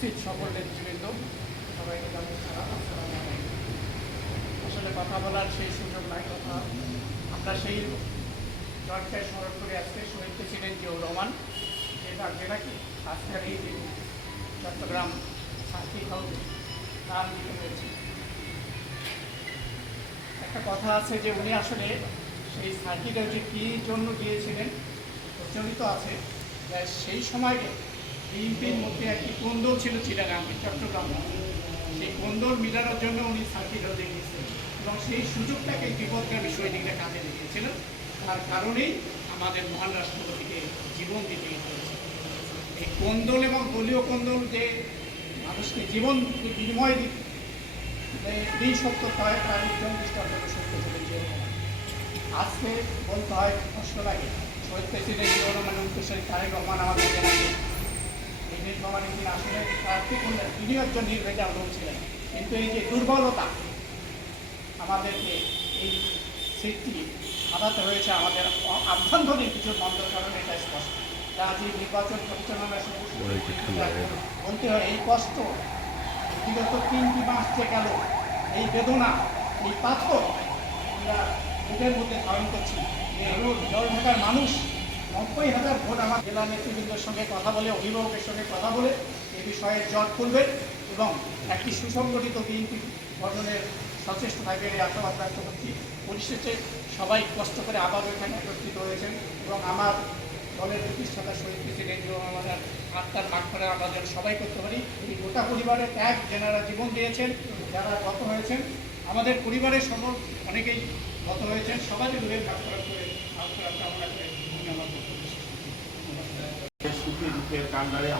উপস্থিত সকল নেতৃবৃন্দ, সবাইকে জানাই সালাম, আসসালামু আলাইকুম। আসলে কথা বলার সেই সুযোগ নাই, কথা আমরা সেই জয়কে স্মরণ করে আজকে শহীদ প্রেসিডেন্ট জিয়াউর রহমান, যেটা কি আজকের এই দিন চট্টগ্রাম সার্কিট হাউসে নাম দিতে হয়েছে। একটা কথা আছে যে উনি আসলে সেই সার্কিট হাউসে কী জন্য গিয়েছিলেন প্রচলিত আছে, সেই সময় বিএনপির মধ্যে একটি কোন্দল ছিল চিটাগাঙ্গে, চট্টগ্রাম। সেই কোন্দল মিলানোর জন্য উনি সার্কিট হাউসে গিয়েছিলেন এবং সেই সুযোগটাকে বিপদগামী সৈনিকরা কাজে লেগেছিলেন। তার কারণেই আমাদের মহান রাষ্ট্রপতিকে জীবন দিতে হয়েছে। এই কোন্দল এবং দলীয় কোন্দল যে মানুষকে জীবন বিনিময় দিতে এই সত্য হয়, তার একজন দৃষ্টান্ত সত্য ছিলেন জিয়াউর রহমান। আজকে বলতে হয় কষ্ট লাগে, শহীদ প্রেসিডেন্ট জিয়াউর রহমান 29 তারেক রহমান আমাদের জেলাকে এই নির্বাচনে তিনি আসলে প্রার্থী করলেন, তিনি একজন নির্ভেজাল লোক ছিলেন, কিন্তু এই যে দুর্বলতা আমাদেরকে এই স্মৃতি হারাতে হয়েছে, আমাদের আভ্যন্তরীণ কিছু দ্বন্দ্বের কারণে এটা স্পষ্ট। যা যে নির্বাচন পরিচালনা বলতে হয়, এই কষ্ট বিগত 3টি মাস যে গেল, এই বেদনা, এই পাথর আমরা বুকের মধ্যে ধারণ করছি। জল ঢাকার মানুষ 90,000 ভোট আমার জেলা নেতৃবৃন্দের সঙ্গে কথা বলে, অভিভাবকের সঙ্গে কথা বলে এ বিষয়ে জট করবেন এবং একটি সুসংগঠিত বিএনপি গঠনের সচেষ্ট থাকবেন এই আশাবাদ ব্যক্ত করছি। পরিশেষে সবাই কষ্ট করে আবারও এখানে একত্রিত হয়েছেন এবং আমার দলের প্রতিষ্ঠাতা শহীদ প্রেসিডেন্ট জিয়াউর রহমানের আত্মার ভাগ করে আমরা যেন সবাই করতে পারি। এই গোটা পরিবারের ত্যাগ যেনারা জীবন দিয়েছেন, যারা গত হয়েছেন, আমাদের পরিবারের সকল অনেকেই গত হয়েছেন, সবাই দূরে ভাগ করা করে কামনা করে আমি আমার বক্তব্য শেষ করছি। সুখী দুঃখের কান্ডারে